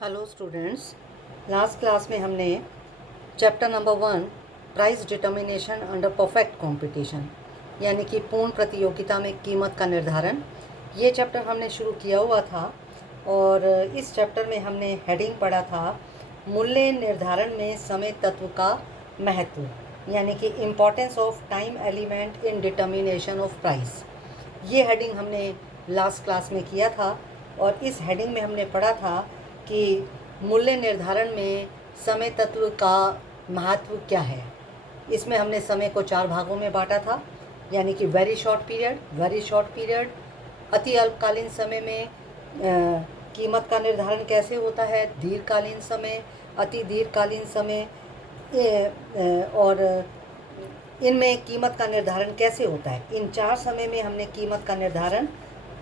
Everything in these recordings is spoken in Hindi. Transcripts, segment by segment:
हेलो स्टूडेंट्स, लास्ट क्लास में हमने chapter number 1 price determination under perfect competition यानी कि पूर्ण प्रतियोगिता में कीमत का निर्धारण, ये चैप्टर हमने शुरू किया हुआ था। और इस चैप्टर में हमने हेडिंग पढ़ा था मूल्य निर्धारण में समय तत्व का महत्व यानी कि importance of time element in determination of price. ये हेडिंग हमने लास्ट क्लास में किया था और इस हेडिंग में हमने पढ़ा था कि मूल्य निर्धारण में समय तत्व का महत्व क्या है। इसमें हमने समय को 4 भागों में बांटा था, यानी कि वेरी शॉर्ट पीरियड, अति अल्पकालीन समय में कीमत का निर्धारण कैसे होता है, दीर्घकालीन समय, अति दीर्घकालीन समय, और इनमें कीमत का निर्धारण कैसे होता है। इन 4 समय में हमने कीमत का निर्धारण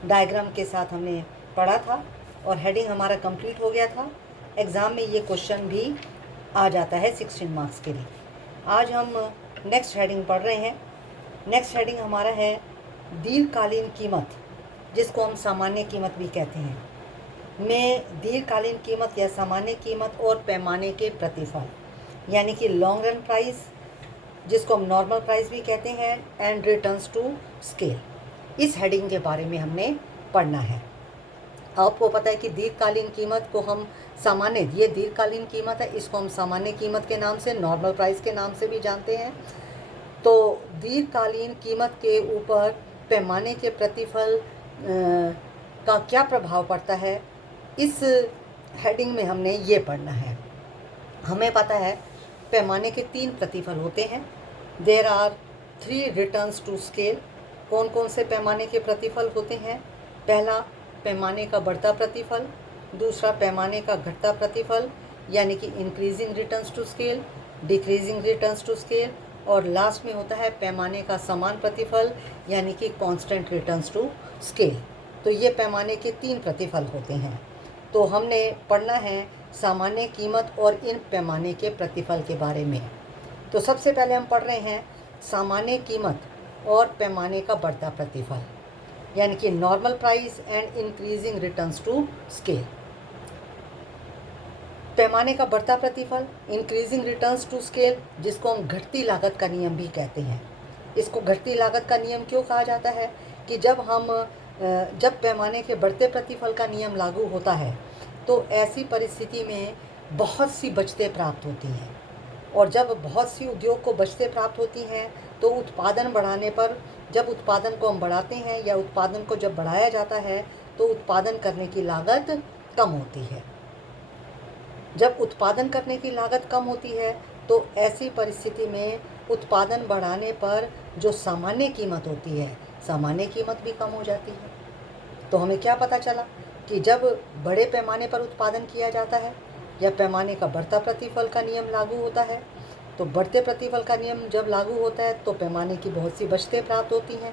डायग्राम के साथ हमने पढ़ा था और हेडिंग हमारा कंप्लीट हो गया था। एग्ज़ाम में ये क्वेश्चन भी आ जाता है 16 मार्क्स के लिए। आज हम नेक्स्ट हेडिंग पढ़ रहे हैं। नेक्स्ट हेडिंग हमारा है दीर्घकालीन कीमत, जिसको हम सामान्य कीमत भी कहते हैं। में दीर्घकालीन कीमत या सामान्य कीमत और पैमाने के प्रतिफल यानी कि लॉन्ग रन प्राइस, जिसको हम नॉर्मल प्राइस भी कहते हैं, एंड रिटर्न्स टू स्केल, इस हेडिंग के बारे में हमने पढ़ना है। आपको पता है कि दीर्घकालीन कीमत को हम सामान्य, ये दीर्घकालीन कीमत है, इसको हम सामान्य कीमत के नाम से, नॉर्मल प्राइस के नाम से भी जानते हैं। तो दीर्घकालीन कीमत के ऊपर पैमाने के प्रतिफल का क्या प्रभाव पड़ता है, इस हेडिंग में हमने ये पढ़ना है। हमें पता है पैमाने के 3 प्रतिफल होते हैं। There are 3 returns to scale. कौन कौन से पैमाने के प्रतिफल होते हैं? पहला, पैमाने का बढ़ता प्रतिफल। दूसरा, पैमाने का घटता प्रतिफल यानी कि increasing returns to scale, decreasing returns to scale. और लास्ट में होता है पैमाने का समान प्रतिफल यानी कि कांस्टेंट रिटर्न्स टू स्केल। तो ये पैमाने के 3 प्रतिफल होते हैं। तो हमने पढ़ना है सामान्य कीमत और इन पैमाने के प्रतिफल के बारे में। तो सबसे पहले हम पढ़ रहे हैं सामान्य कीमत और पैमाने का बढ़ता प्रतिफल यानी कि normal price and increasing returns to scale. पैमाने का बढ़ता प्रतिफल, इंक्रीजिंग रिटर्न्स टू स्केल, जिसको हम घटती लागत का नियम भी कहते हैं। इसको घटती लागत का नियम क्यों कहा जाता है कि जब पैमाने के बढ़ते प्रतिफल का नियम लागू होता है तो ऐसी परिस्थिति में बहुत सी बचतें प्राप्त होती हैं, और जब बहुत सी उद्योग को बचतें प्राप्त होती हैं तो उत्पादन बढ़ाने पर, जब उत्पादन को हम बढ़ाते हैं या उत्पादन को जब बढ़ाया जाता है तो उत्पादन करने की लागत कम होती है। जब उत्पादन करने की लागत कम होती है तो ऐसी परिस्थिति में उत्पादन बढ़ाने पर जो सामान्य कीमत होती है, सामान्य कीमत भी कम हो जाती है। तो हमें क्या पता चला कि जब बड़े पैमाने पर उत्पादन किया जाता है या पैमाने का बढ़ता प्रतिफल का नियम लागू होता है, तो बढ़ते प्रतिफल का नियम जब लागू होता है तो पैमाने की बहुत सी बचतें प्राप्त होती हैं।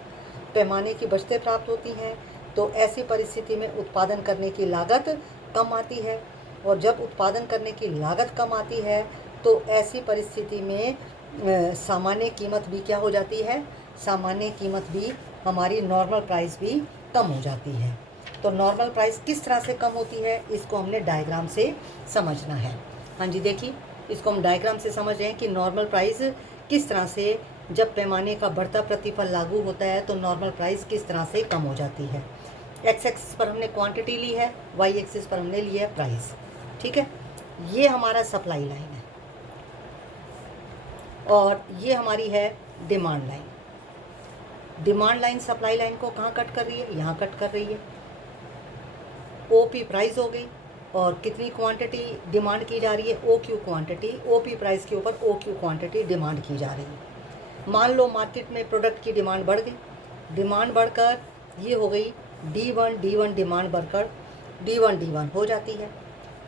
पैमाने की बचतें प्राप्त होती हैं तो ऐसी परिस्थिति में उत्पादन करने की लागत कम आती है, और जब उत्पादन करने की लागत कम आती है तो ऐसी परिस्थिति में सामान्य कीमत भी क्या हो जाती है, सामान्य कीमत भी, हमारी नॉर्मल प्राइस भी कम हो जाती है। तो नॉर्मल प्राइस किस तरह से कम होती है, इसको हमने डायग्राम से समझना है। हाँ जी, देखिए, इसको हम डायग्राम से समझ रहे हैं कि नॉर्मल प्राइस किस तरह से, जब पैमाने का बढ़ता प्रतिफल लागू होता है तो नॉर्मल प्राइस किस तरह से कम हो जाती है। एक्स एक्सिस पर हमने क्वांटिटी ली है, वाई एक्सिस पर हमने ली है प्राइस। ठीक है, ये हमारा सप्लाई लाइन है और ये हमारी है demand line. Demand line supply line को कहाँ कट कर रही है? यहाँ कट कर रही है। ओपी प्राइस हो गई और कितनी क्वांटिटी डिमांड की जा रही है? O Q quantity, OP price के ऊपर ओ क्यू क्वांटिटी डिमांड की जा रही है। मान लो मार्केट में प्रोडक्ट की डिमांड बढ़ गई, डिमांड बढ़कर ये हो गई D1 डिमांड बढ़कर D1 हो जाती है।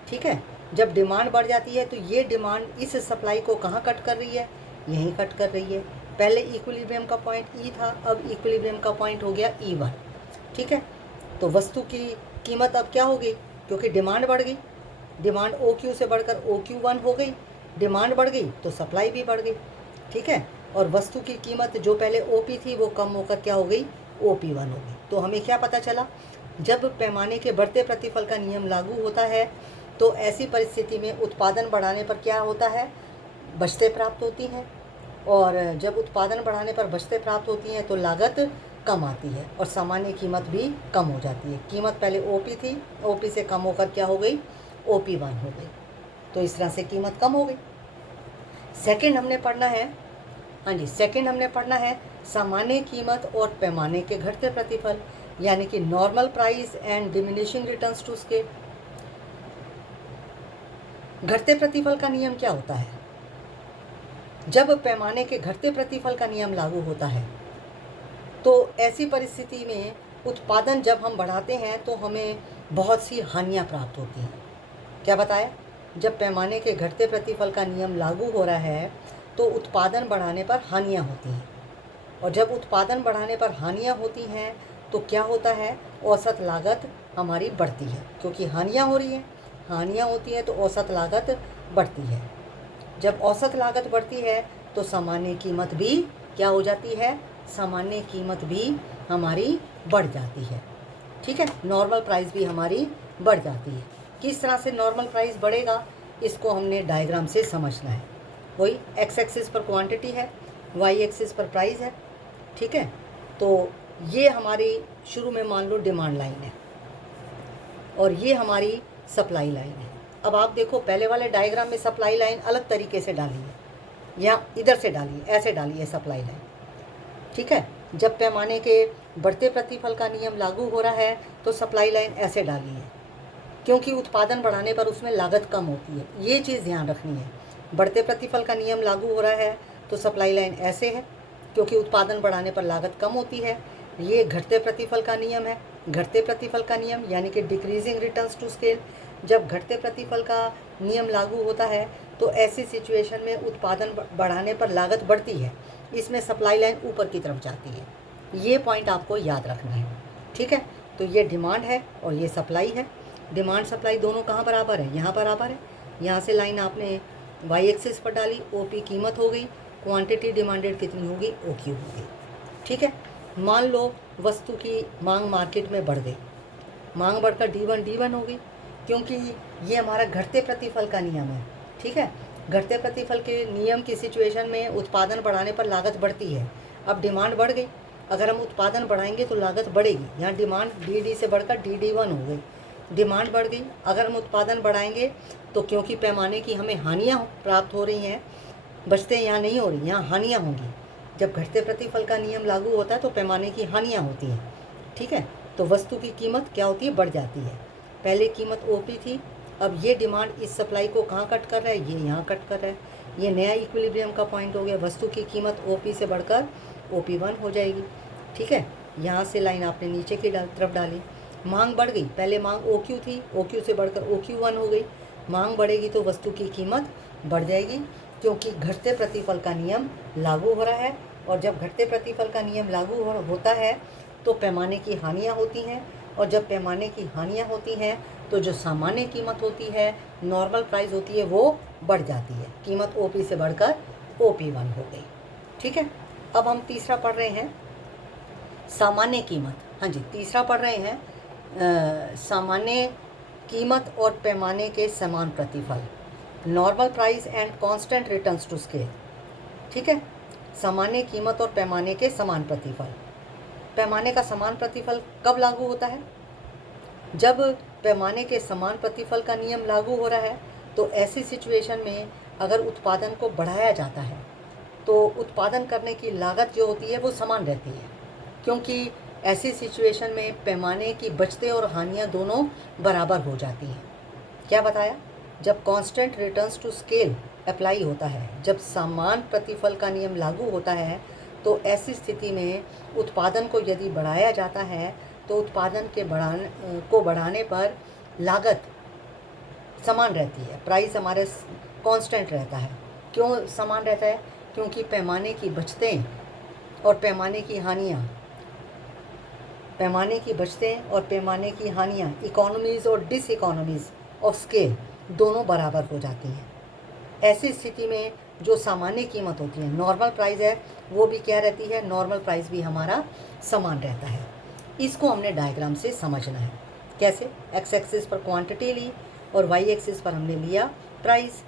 ठीक है, जब डिमांड बढ़ जाती है तो ये डिमांड इस सप्लाई को कहाँ कट कर रही है? यहीं कट कर रही है। पहले इक्विलिब्रियम का पॉइंट ई था, अब इक्विलिब्रियम का पॉइंट हो गया E1। ठीक है, तो वस्तु की कीमत अब क्या होगी? क्योंकि डिमांड बढ़ गई, डिमांड OQ से बढ़कर OQ1 हो गई, डिमांड बढ़ गई तो सप्लाई भी बढ़ गई। ठीक है, और वस्तु की कीमत जो पहले OP थी वो कम होकर क्या हो गई? OP1 हो गई। तो हमें क्या पता चला, जब पैमाने के बढ़ते प्रतिफल का नियम लागू होता है तो ऐसी परिस्थिति में उत्पादन बढ़ाने पर क्या होता है, बचतें प्राप्त होती हैं, और जब उत्पादन बढ़ाने पर बचतें प्राप्त होती हैं तो लागत कम आती है और सामान्य कीमत भी कम हो जाती है। कीमत पहले ओपी थी, ओपी से कम होकर क्या हो गई, OP1 हो गई, तो इस तरह से कीमत कम हो गई। सेकंड हमने पढ़ना है, हाँ जी, सेकंड हमने पढ़ना है सामान्य कीमत और पैमाने के घटते प्रतिफल, यानी कि normal price and diminishing returns to scale. घटते प्रतिफल का नियम क्या होता है, जब पैमाने के घटते प्रतिफल का नियम लागू होता है तो ऐसी परिस्थिति में उत्पादन जब हम बढ़ाते हैं तो हमें बहुत सी हानियां प्राप्त होती हैं। क्या बताया, जब पैमाने के घटते प्रतिफल का नियम लागू हो रहा है तो उत्पादन बढ़ाने पर हानियां होती हैं, और जब उत्पादन बढ़ाने पर हानियां होती हैं तो क्या होता है, औसत लागत हमारी बढ़ती है, क्योंकि हानियां हो रही हैं, हानियां होती हैं तो औसत लागत बढ़ती है। जब औसत लागत बढ़ती है तो सामान्य कीमत भी क्या हो जाती है, सामान्य कीमत भी हमारी बढ़ जाती है। ठीक है, नॉर्मल प्राइस भी हमारी बढ़ जाती है। किस तरह से नॉर्मल प्राइस बढ़ेगा, इसको हमने डायग्राम से समझना है। वही एक्स एक्सिस पर क्वांटिटी है, वाई एक्सिस पर प्राइस है। ठीक है, तो ये हमारी शुरू में मान लो डिमांड लाइन है और ये हमारी सप्लाई लाइन है। अब आप देखो, पहले वाले डायग्राम में सप्लाई लाइन अलग तरीके से डाली है, यहाँ इधर से डाली है, ऐसे डाली है सप्लाई लाइन। ठीक है, जब पैमाने के बढ़ते प्रतिफल का नियम लागू हो रहा है तो सप्लाई लाइन ऐसे डाली है, क्योंकि उत्पादन बढ़ाने पर उसमें लागत कम होती है। ये चीज़ ध्यान रखनी है, बढ़ते प्रतिफल का नियम लागू हो रहा है तो सप्लाई लाइन ऐसे है, क्योंकि उत्पादन बढ़ाने पर लागत कम होती है। ये घटते प्रतिफल का नियम है, घटते प्रतिफल का नियम यानी कि डिक्रीजिंग रिटर्न्स टू स्केल। जब घटते प्रतिफल का नियम लागू होता है तो ऐसी सिचुएशन में उत्पादन बढ़ाने पर लागत बढ़ती है, इसमें सप्लाई लाइन ऊपर की तरफ जाती है। ये पॉइंट आपको याद रखना है। ठीक है, तो ये डिमांड है और ये सप्लाई है। डिमांड सप्लाई दोनों कहाँ बराबर है, यहाँ बराबर है। यहाँ से लाइन आपने वाई एक्सिस पर डाली, OP कीमत हो गई, क्वांटिटी डिमांडेड कितनी होगी, OQ हो गई। ठीक है, मान लो वस्तु की मांग मार्केट में बढ़ गई, मांग बढ़कर D1 हो गई, क्योंकि ये हमारा घटते प्रतिफल का नियम है। ठीक है, घटते प्रतिफल के नियम की सिचुएशन में उत्पादन बढ़ाने पर लागत बढ़ती है। अब डिमांड बढ़ गई, अगर हम उत्पादन बढ़ाएंगे तो लागत बढ़ेगी। यहाँ डिमांड DD से बढ़कर DD1 हो गई, डिमांड बढ़ गई। अगर हम उत्पादन बढ़ाएंगे तो क्योंकि पैमाने की हमें हानियाँ प्राप्त हो रही हैं, बचतें यहाँ नहीं हो रही, यहाँ हानियाँ होंगी। जब घटते प्रतिफल का नियम लागू होता है तो पैमाने की हानियाँ होती हैं। ठीक है, तो वस्तु की कीमत क्या होती है, बढ़ जाती है। पहले कीमत OP थी, अब ये डिमांड इस सप्लाई को कहाँ कट कर रहा है, ये यहाँ कट कर रहा है। ये नया इक्विलिब्रियम का पॉइंट हो गया, वस्तु की कीमत OP से बढ़कर OP1 हो जाएगी। ठीक है, यहाँ से लाइन आपने नीचे की तरफ डाली, मांग बढ़ गई, पहले मांग OQ थी, OQ से बढ़कर OQ1 हो गई। मांग बढ़ेगी तो वस्तु की कीमत बढ़ जाएगी, क्योंकि घटते प्रतिफल का नियम लागू हो रहा है, और जब घटते प्रतिफल का नियम लागू होता है तो पैमाने की हानियाँ होती हैं, और जब पैमाने की हानियाँ होती हैं तो जो सामान्य कीमत होती है, नॉर्मल प्राइस होती है, वो बढ़ जाती है। कीमत OP से बढ़कर OP1 हो गई। ठीक है, अब हम तीसरा पढ़ रहे हैं सामान्य कीमत। हाँ जी, तीसरा पढ़ रहे हैं सामान्य कीमत और पैमाने के समान प्रतिफल, normal price and constant returns to scale. ठीक है, सामान्य कीमत और पैमाने के समान प्रतिफल। पैमाने का समान प्रतिफल कब लागू होता है, जब पैमाने के समान प्रतिफल का नियम लागू हो रहा है तो ऐसी सिचुएशन में अगर उत्पादन को बढ़ाया जाता है तो उत्पादन करने की लागत जो होती है वो समान रहती है, क्योंकि ऐसी सिचुएशन में पैमाने की बचतें और हानियाँ दोनों बराबर हो जाती हैं। क्या बताया, जब constant returns to scale apply होता है, जब समान प्रतिफल का नियम लागू होता है, तो ऐसी स्थिति में उत्पादन को यदि बढ़ाया जाता है तो उत्पादन के बढ़ाने पर लागत समान रहती है, प्राइस हमारे कांस्टेंट रहता है। क्यों समान रहता है, क्योंकि पैमाने की बचतें और पैमाने की हानियाँ, पैमाने की बचतें और पैमाने की हानियाँ, इकोनॉमीज़ और डिसइकोनॉमीज़ ऑफ स्केल दोनों बराबर हो जाती हैं। ऐसी स्थिति में जो सामान्य कीमत होती है, नॉर्मल प्राइस है, वो भी क्या रहती है, नॉर्मल प्राइस भी हमारा समान रहता है। इसको हमने डायग्राम से समझना है। कैसे, एक्स एक्सिस पर क्वांटिटी ली, और वाई एक्सिस पर हमने लिया प्राइस।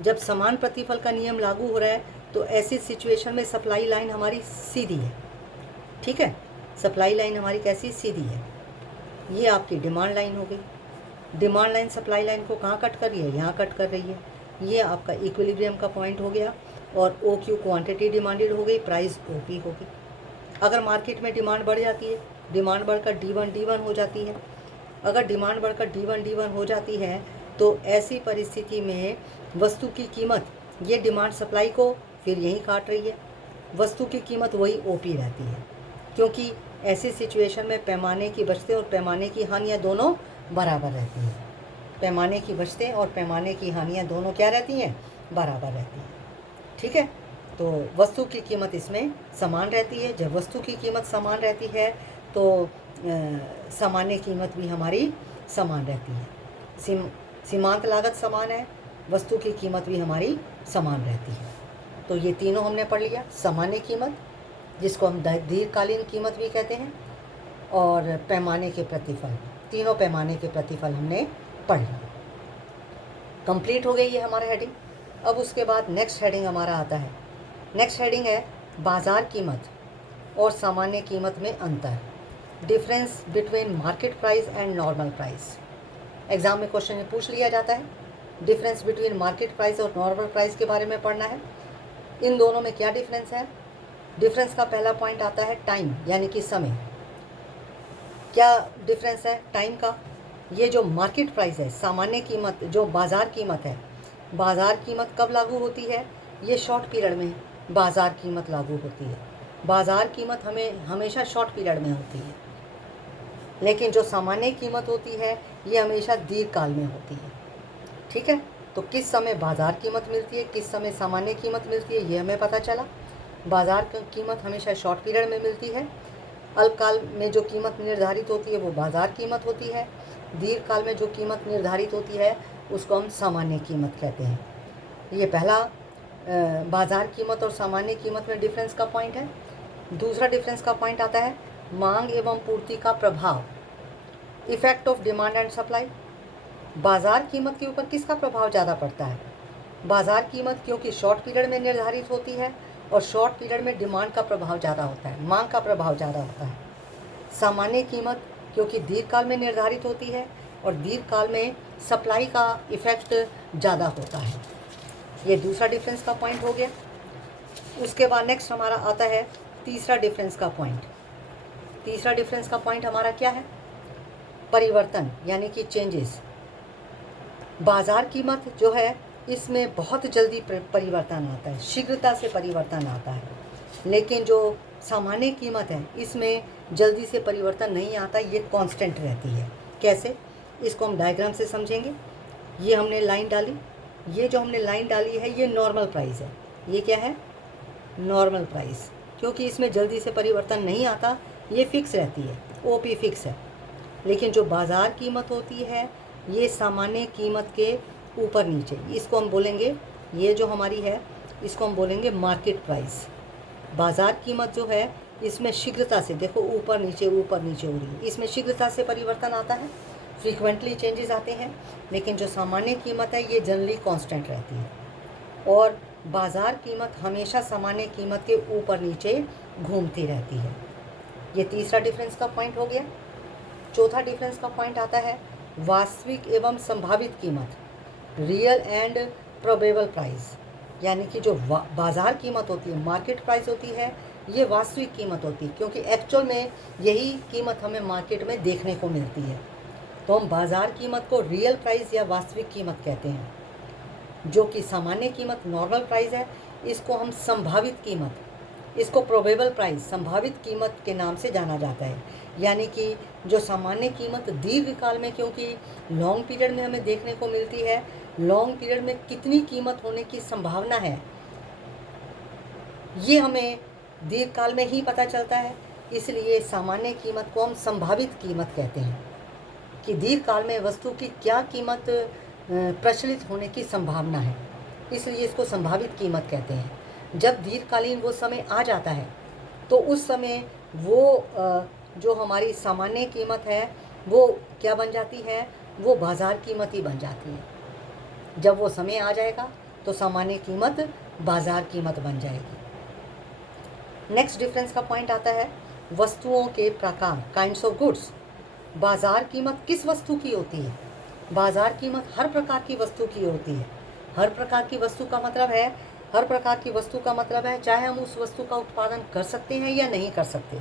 जब समान प्रतिफल का नियम लागू हो रहा है तो ऐसी सिचुएशन में सप्लाई लाइन हमारी सीधी है, ठीक है। सप्लाई लाइन हमारी कैसी, सीधी है। ये आपकी डिमांड लाइन हो गई। डिमांड लाइन सप्लाई लाइन को कहाँ कट कर रही है, यहाँ कट कर रही है। ये आपका इक्विलिब्रियम का पॉइंट हो गया और ओ क्यू क्वान्टिटी डिमांडेड हो गई, प्राइस ओ पी हो गई। अगर मार्केट में डिमांड बढ़ जाती है, डिमांड बढ़कर D1 हो जाती है, अगर डिमांड बढ़कर D1 हो जाती है तो ऐसी परिस्थिति में वस्तु की कीमत, ये डिमांड सप्लाई को फिर यहीं काट रही है, वस्तु की कीमत वही ओपी रहती है, क्योंकि ऐसी सिचुएशन में पैमाने की बचतें और पैमाने की हानियाँ दोनों बराबर रहती हैं। पैमाने की बचतें और पैमाने की हानियाँ दोनों क्या रहती हैं, बराबर रहती हैं, ठीक है। तो वस्तु की कीमत इसमें समान रहती है। जब वस्तु की कीमत समान रहती है तो सामान्य कीमत भी हमारी समान रहती है। सीमांत लागत समान है, वस्तु की कीमत भी हमारी समान रहती है। तो ये तीनों हमने पढ़ लिया। सामान्य कीमत, जिसको हम दीर्घकालीन कीमत भी कहते हैं, और पैमाने के प्रतिफल, तीनों पैमाने के प्रतिफल हमने पढ़ लिया। कंप्लीट हो गई ये हमारा हेडिंग। अब उसके बाद नेक्स्ट हेडिंग हमारा आता है। नेक्स्ट हेडिंग है बाज़ार कीमत और सामान्य कीमत में अंतर, difference between market price and normal price. Exam में क्वेश्चन में पूछ लिया जाता है। डिफरेंस बिटवीन मार्केट प्राइस और नॉर्मल प्राइस के बारे में पढ़ना है। इन दोनों में क्या डिफरेंस है। डिफरेंस का पहला पॉइंट आता है टाइम, यानी कि समय। क्या डिफरेंस है टाइम का। ये जो मार्केट प्राइस है, सामान्य कीमत, जो बाज़ार कीमत है, बाज़ार कीमत कब लागू होती है, ये शॉर्ट पीरियड में बाज़ार कीमत लागू होती है। बाज़ार कीमत हमेशा शॉर्ट पीरियड में होती है, लेकिन जो सामान्य कीमत होती है ये हमेशा दीर्घकाल में होती है, ठीक है। तो किस समय बाज़ार कीमत मिलती है, किस समय सामान्य कीमत मिलती है, ये हमें पता चला। बाज़ार की कीमत हमेशा शॉर्ट पीरियड में मिलती है। अल्पकाल में जो कीमत निर्धारित होती है वो बाज़ार कीमत होती है। दीर्घकाल में जो कीमत निर्धारित होती है उसको हम सामान्य कीमत कहते हैं। ये पहला बाज़ार कीमत और सामान्य कीमत में डिफरेंस का पॉइंट है। दूसरा डिफरेंस का पॉइंट आता है मांग एवं पूर्ति का प्रभाव, effect of demand and supply. बाज़ार कीमत के ऊपर किसका प्रभाव ज़्यादा पड़ता है। बाज़ार कीमत क्योंकि शॉर्ट पीरियड में निर्धारित होती है और शॉर्ट पीरियड में डिमांड का प्रभाव ज़्यादा होता है, मांग का प्रभाव ज़्यादा होता है। सामान्य कीमत क्योंकि दीर्घकाल में निर्धारित होती है और दीर्घकाल में सप्लाई का इफ़ेक्ट ज़्यादा होता है। ये दूसरा डिफरेंस का पॉइंट हो गया। उसके बाद नेक्स्ट हमारा आता है तीसरा डिफरेंस का पॉइंट। तीसरा डिफरेंस का पॉइंट हमारा क्या है, परिवर्तन, यानी कि चेंजेस। बाज़ार कीमत जो है इसमें बहुत जल्दी परिवर्तन आता है, शीघ्रता से परिवर्तन आता है, लेकिन जो सामान्य कीमत है इसमें जल्दी से परिवर्तन नहीं आता, ये कांस्टेंट रहती है। कैसे, इसको हम डायग्राम से समझेंगे। ये हमने लाइन डाली, ये जो हमने लाइन डाली है ये नॉर्मल प्राइस है। ये क्या है, नॉर्मल प्राइस, क्योंकि इसमें जल्दी से परिवर्तन नहीं आता, ये फिक्स रहती है, ओपी फिक्स है। लेकिन जो बाज़ार कीमत होती है ये सामान्य कीमत के ऊपर नीचे, इसको हम बोलेंगे, ये जो हमारी है इसको हम बोलेंगे मार्केट प्राइस। बाज़ार कीमत जो है इसमें शीघ्रता से, देखो ऊपर नीचे हो रही है, इसमें शीघ्रता से परिवर्तन आता है, फ्रीक्वेंटली चेंजेस आते हैं। लेकिन जो सामान्य कीमत है ये जनरली कांस्टेंट रहती है, और बाज़ार कीमत हमेशा सामान्य कीमत के ऊपर नीचे घूमती रहती है। ये तीसरा डिफरेंस का पॉइंट हो गया। चौथा डिफरेंस का पॉइंट आता है वास्तविक एवं संभावित कीमत, रियल एंड प्रोबेबल प्राइस। यानी कि जो बाज़ार कीमत होती है, मार्केट प्राइस होती है, ये वास्तविक कीमत होती है, क्योंकि एक्चुअल में यही कीमत हमें मार्केट में देखने को मिलती है। तो हम बाज़ार कीमत को रियल प्राइस या वास्तविक कीमत कहते हैं। जो कि सामान्य कीमत नॉर्मल प्राइस है, इसको हम संभावित कीमत, इसको प्रोबेबल प्राइस, संभावित कीमत के नाम से जाना जाता है। यानी कि जो सामान्य कीमत दीर्घकाल में, क्योंकि लॉन्ग पीरियड में हमें देखने को मिलती है, लॉन्ग पीरियड में कितनी कीमत होने की संभावना है ये हमें दीर्घकाल में ही पता चलता है। इसलिए सामान्य कीमत को हम संभावित कीमत कहते हैं, कि दीर्घकाल में वस्तु की क्या कीमत प्रचलित होने की संभावना है, इसलिए इसको संभावित कीमत कहते हैं। जब दीर्घकालीन वो समय आ जाता है तो उस समय वो जो हमारी सामान्य कीमत है वो क्या बन जाती है, वो बाज़ार कीमत ही बन जाती है। जब वो समय आ जाएगा तो सामान्य कीमत बाज़ार कीमत बन जाएगी। नेक्स्ट डिफरेंस का पॉइंट आता है वस्तुओं के प्रकार, काइंड्स ऑफ गुड्स। बाज़ार कीमत किस वस्तु की होती है? बाज़ार कीमत हर प्रकार की वस्तु की होती है। हर प्रकार की वस्तु का मतलब है, हर प्रकार की वस्तु का मतलब है चाहे हम उस वस्तु का उत्पादन कर सकते हैं या नहीं कर सकते।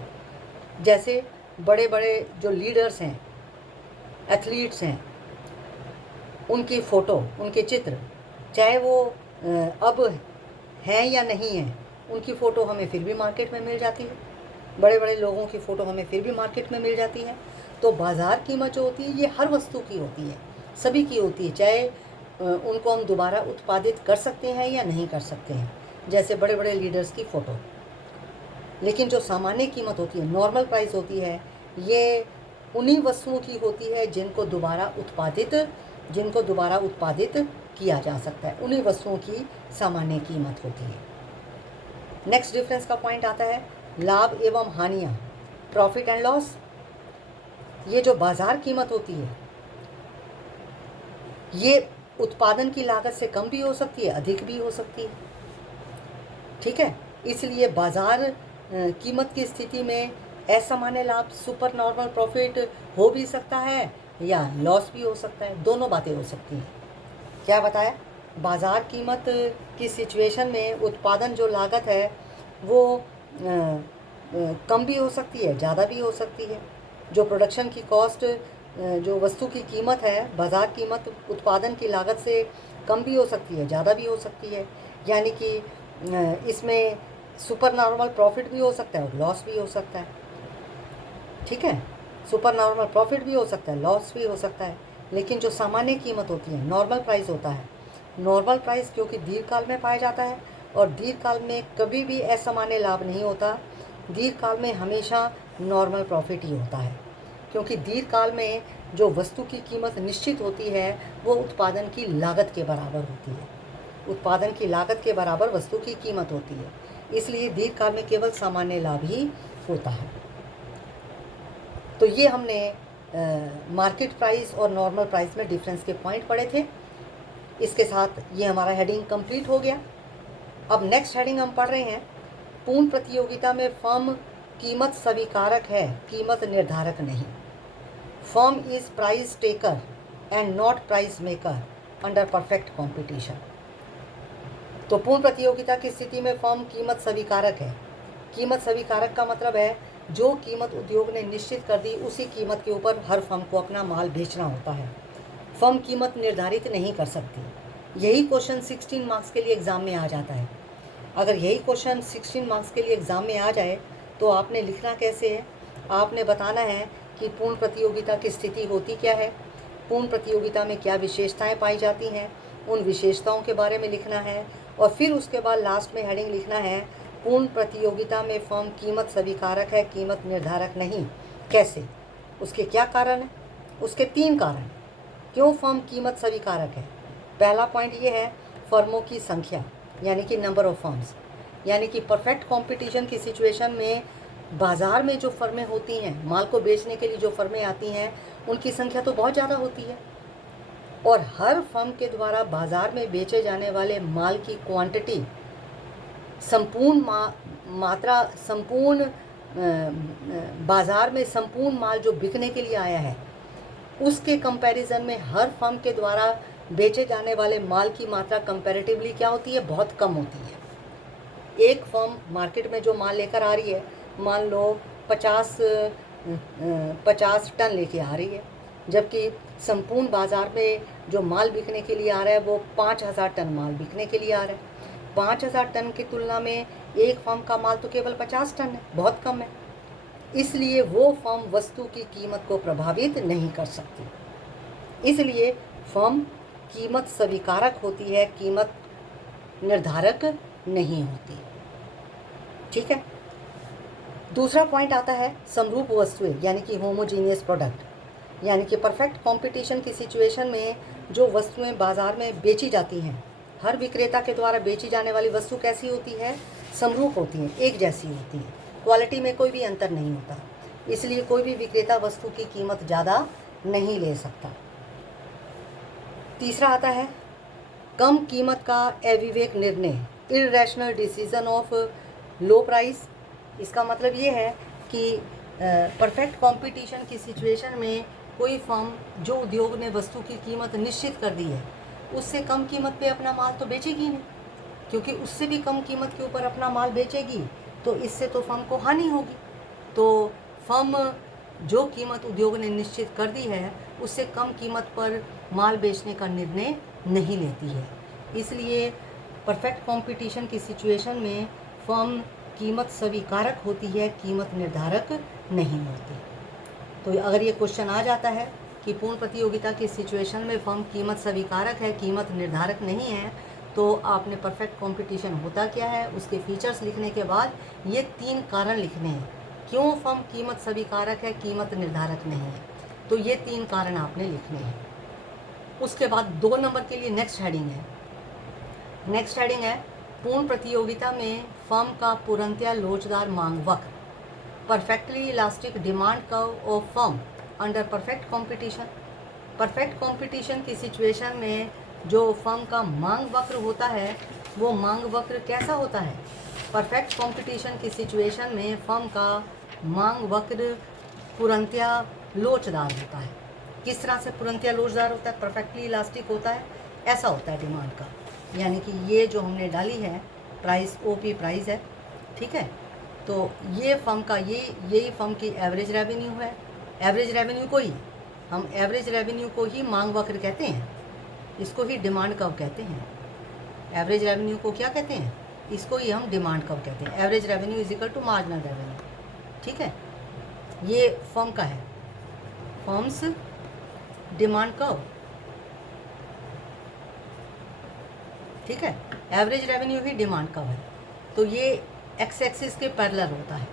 जैसे बड़े बड़े जो लीडर्स हैं, एथलीट्स हैं, उनकी फ़ोटो, उनके चित्र, चाहे वो अब हैं या नहीं हैं, उनकी फ़ोटो हमें फिर भी मार्केट में मिल जाती है। बड़े बड़े लोगों की फ़ोटो हमें फिर भी मार्केट में मिल जाती है। तो बाज़ार कीमत जो होती है ये हर वस्तु की होती है, सभी की होती है, चाहे उनको हम दोबारा उत्पादित कर सकते हैं या नहीं कर सकते हैं, जैसे बड़े बड़े लीडर्स की फ़ोटो। लेकिन जो सामान्य कीमत होती है, नॉर्मल प्राइस होती है, ये उन्हीं वस्तुओं की होती है जिनको दोबारा उत्पादित किया जा सकता है। उन्हीं वस्तुओं की सामान्य कीमत होती है। नेक्स्ट डिफरेंस का पॉइंट आता है लाभ एवं हानियाँ, प्रॉफिट एंड लॉस। ये जो बाज़ार कीमत होती है ये उत्पादन की लागत से कम भी हो सकती है, अधिक भी हो सकती है। ठीक है, इसलिए बाज़ार कीमत की स्थिति में असामान्य लाभ, सुपर नॉर्मल प्रॉफिट हो भी सकता है या लॉस भी हो सकता है, दोनों बातें हो सकती हैं। क्या बताया? बाज़ार कीमत की सिचुएशन में उत्पादन जो लागत है वो कम भी हो सकती है, ज़्यादा भी हो सकती है। जो प्रोडक्शन की कॉस्ट, जो वस्तु की कीमत है, बाज़ार कीमत उत्पादन की लागत से कम भी हो सकती है, ज़्यादा भी हो सकती है। यानी कि इसमें सुपर नॉर्मल प्रॉफिट भी हो सकता है और लॉस भी हो सकता है। ठीक है, सुपर नॉर्मल प्रॉफिट भी हो सकता है, लॉस भी हो सकता है। लेकिन जो सामान्य कीमत होती है, नॉर्मल प्राइस होता है, नॉर्मल प्राइस क्योंकि दीर्घकाल में पाया जाता है और दीर्घकाल में कभी भी असामान्य लाभ नहीं होता, दीर्घकाल में हमेशा नॉर्मल प्रॉफिट ही होता है। क्योंकि दीर्घकाल में जो वस्तु की कीमत निश्चित होती है वो उत्पादन की लागत के बराबर होती है, उत्पादन की लागत के बराबर वस्तु की कीमत होती है। इसलिए दीर्घकाल में केवल सामान्य लाभ ही होता है। तो ये हमने मार्केट प्राइस और नॉर्मल प्राइस में डिफरेंस के पॉइंट पढ़े थे। इसके साथ ये हमारा हेडिंग कंप्लीट हो गया। अब नेक्स्ट हेडिंग हम पढ़ रहे हैं पूर्ण प्रतियोगिता में फर्म कीमत स्वीकारक है, कीमत निर्धारक नहीं। Firm is price taker and not price maker under perfect competition. तो पूर्ण प्रतियोगिता की स्थिति में फर्म कीमत स्वीकारक है। कीमत स्वीकारक का मतलब है जो कीमत उद्योग ने निश्चित कर दी उसी कीमत के ऊपर हर फर्म को अपना माल बेचना होता है। फर्म कीमत निर्धारित नहीं कर सकती। यही क्वेश्चन 16 मार्क्स के लिए एग्ज़ाम में आ जाता है। अगर यही क्वेश्चन 16 मार्क्स के लिए एग्ज़ाम में आ जाए तो आपने लिखना कैसे है? आपने बताना है कि पूर्ण प्रतियोगिता की स्थिति होती क्या है, पूर्ण प्रतियोगिता में क्या विशेषताएं पाई जाती हैं, उन विशेषताओं के बारे में लिखना है और फिर उसके बाद लास्ट में हेडिंग लिखना है पूर्ण प्रतियोगिता में फर्म कीमत स्वीकारक है, कीमत निर्धारक नहीं। कैसे? उसके क्या कारण हैं? उसके 3 कारण। क्यों फर्म कीमत स्वीकारक है? पहला पॉइंट ये है फर्मों की संख्या, यानी कि नंबर ऑफ फर्म्स। यानी कि परफेक्ट कंपटीशन की सिचुएशन में बाज़ार में जो फर्में होती हैं, माल को बेचने के लिए जो फर्में आती हैं, उनकी संख्या तो बहुत ज़्यादा होती है और हर फर्म के द्वारा बाज़ार में बेचे जाने वाले माल की क्वांटिटी, संपूर्ण मात्रा, संपूर्ण बाज़ार में संपूर्ण माल जो बिकने के लिए आया है उसके कंपैरिजन में हर फर्म के द्वारा बेचे जाने वाले माल की मात्रा कंपैरेटिवली क्या होती है? बहुत कम होती है। एक फर्म मार्केट में जो माल लेकर आ रही है, मान लो 50 टन लेके आ रही है, जबकि संपूर्ण बाज़ार में जो माल बिकने के लिए आ रहा है वो 5000 टन माल बिकने के लिए आ रहा है। 5000 टन की तुलना में एक फर्म का माल तो केवल 50 टन है, बहुत कम है। इसलिए वो फर्म वस्तु की कीमत को प्रभावित नहीं कर सकती। इसलिए फर्म कीमत स्वीकारक होती है, कीमत निर्धारक नहीं होती। ठीक है। दूसरा पॉइंट आता है समरूप वस्तुएं, यानी कि होमोजीनियस प्रोडक्ट। यानी कि परफेक्ट कंपटीशन की सिचुएशन में जो वस्तुएं बाज़ार में बेची जाती हैं, हर विक्रेता के द्वारा बेची जाने वाली वस्तु कैसी होती है? समरूप होती है, एक जैसी होती है, क्वालिटी में कोई भी अंतर नहीं होता। इसलिए कोई भी विक्रेता वस्तु की कीमत ज़्यादा नहीं ले सकता। तीसरा आता है कम कीमत का अविवेक निर्णय, irrational decision of low price. इसका मतलब ये है कि परफेक्ट कंपटीशन की सिचुएशन में कोई फर्म जो उद्योग ने वस्तु की कीमत निश्चित कर दी है उससे कम कीमत पे अपना माल तो बेचेगी नहीं, क्योंकि उससे भी कम कीमत के ऊपर अपना माल बेचेगी तो इससे तो फर्म को हानि होगी। तो फर्म जो कीमत उद्योग ने निश्चित कर दी है उससे कम कीमत पर माल बेचने का निर्णय नहीं लेती है। इसलिए परफेक्ट कंपटीशन की सिचुएशन में फर्म कीमत स्वीकारक होती है, कीमत निर्धारक नहीं होती। तो अगर ये क्वेश्चन आ जाता है कि पूर्ण प्रतियोगिता की सिचुएशन में फर्म कीमत स्वीकारक है, कीमत निर्धारक नहीं है, तो आपने परफेक्ट कंपटीशन होता क्या है उसके फीचर्स लिखने के बाद ये 3 कारण लिखने हैं क्यों फर्म कीमत स्वीकारक है, कीमत निर्धारक नहीं है। तो ये 3 कारण आपने लिखने हैं। उसके बाद 2 नंबर के लिए नेक्स्ट हेडिंग है। नेक्स्ट हेडिंग है पूर्ण प्रतियोगिता में फर्म का पूर्णतया लोचदार मांग वक्र, perfectly elastic demand curve of firm under perfect competition. Perfect competition की सिचुएशन में जो फर्म का मांग वक्र होता है वो मांग वक्र कैसा होता है? परफेक्ट कंपटीशन की सिचुएशन में फर्म का मांग वक्र पूर्णतया लोचदार होता है। किस तरह से पूर्णतया लोचदार होता है? परफेक्टली इलास्टिक होता है, ऐसा होता है डिमांड का। यानी कि ये जो हमने डाली है प्राइस ओपी प्राइस है, ठीक है। तो ये फर्म का यही फर्म की एवरेज रेवेन्यू है। एवरेज रेवेन्यू को ही हम एवरेज रेवेन्यू को ही मांग वक्र कहते हैं, इसको ही डिमांड कर्व कहते हैं। एवरेज रेवेन्यू को क्या कहते हैं? इसको ही हम डिमांड कर्व कहते हैं। Average revenue is equal to marginal revenue, ठीक है। ये फर्म का है, फर्म्स डिमांड कर्व, ठीक है। एवरेज रेवेन्यू ही डिमांड कर्व है। तो ये एक्स एक्सिस के पैरेलल होता है।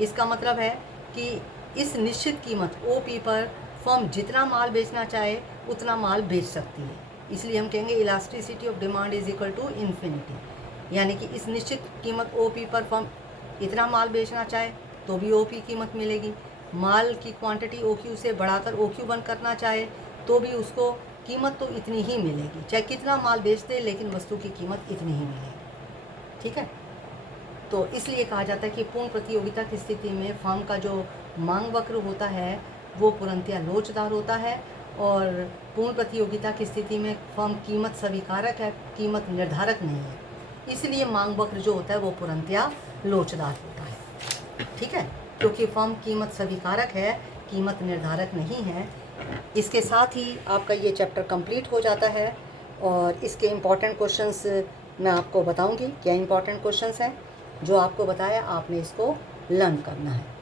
इसका मतलब है कि इस निश्चित कीमत ओपी पर फर्म जितना माल बेचना चाहे उतना माल बेच सकती है। इसलिए हम कहेंगे elasticity of demand is equal to infinity. यानी कि इस निश्चित कीमत ओपी पर फर्म इतना माल बेचना चाहे तो भी ओपी कीमत मिलेगी। माल की क्वांटिटी ओक्यू से बढ़ाकर ओक्यू वन करना चाहे तो भी उसको कीमत तो इतनी ही मिलेगी, चाहे कितना माल बेच दे लेकिन वस्तु की कीमत इतनी ही मिलेगी, ठीक है। तो इसलिए कहा जाता है कि पूर्ण प्रतियोगिता की स्थिति में फर्म का जो मांग वक्र होता है वो पूर्णतया लोचदार होता है और पूर्ण प्रतियोगिता की स्थिति में फर्म कीमत स्वीकारक है, कीमत निर्धारक नहीं है। इसलिए मांग वक्र जो होता है वो पूर्णतया लोचदार होता है, ठीक है, क्योंकि फर्म कीमत स्वीकारक है, कीमत निर्धारक नहीं है। इसके साथ ही आपका ये चैप्टर कंप्लीट हो जाता है और इसके इम्पॉर्टेंट क्वेश्चंस मैं आपको बताऊंगी। क्या इम्पॉर्टेंट क्वेश्चंस हैं जो आपको बताया, आपने इसको लर्न करना है।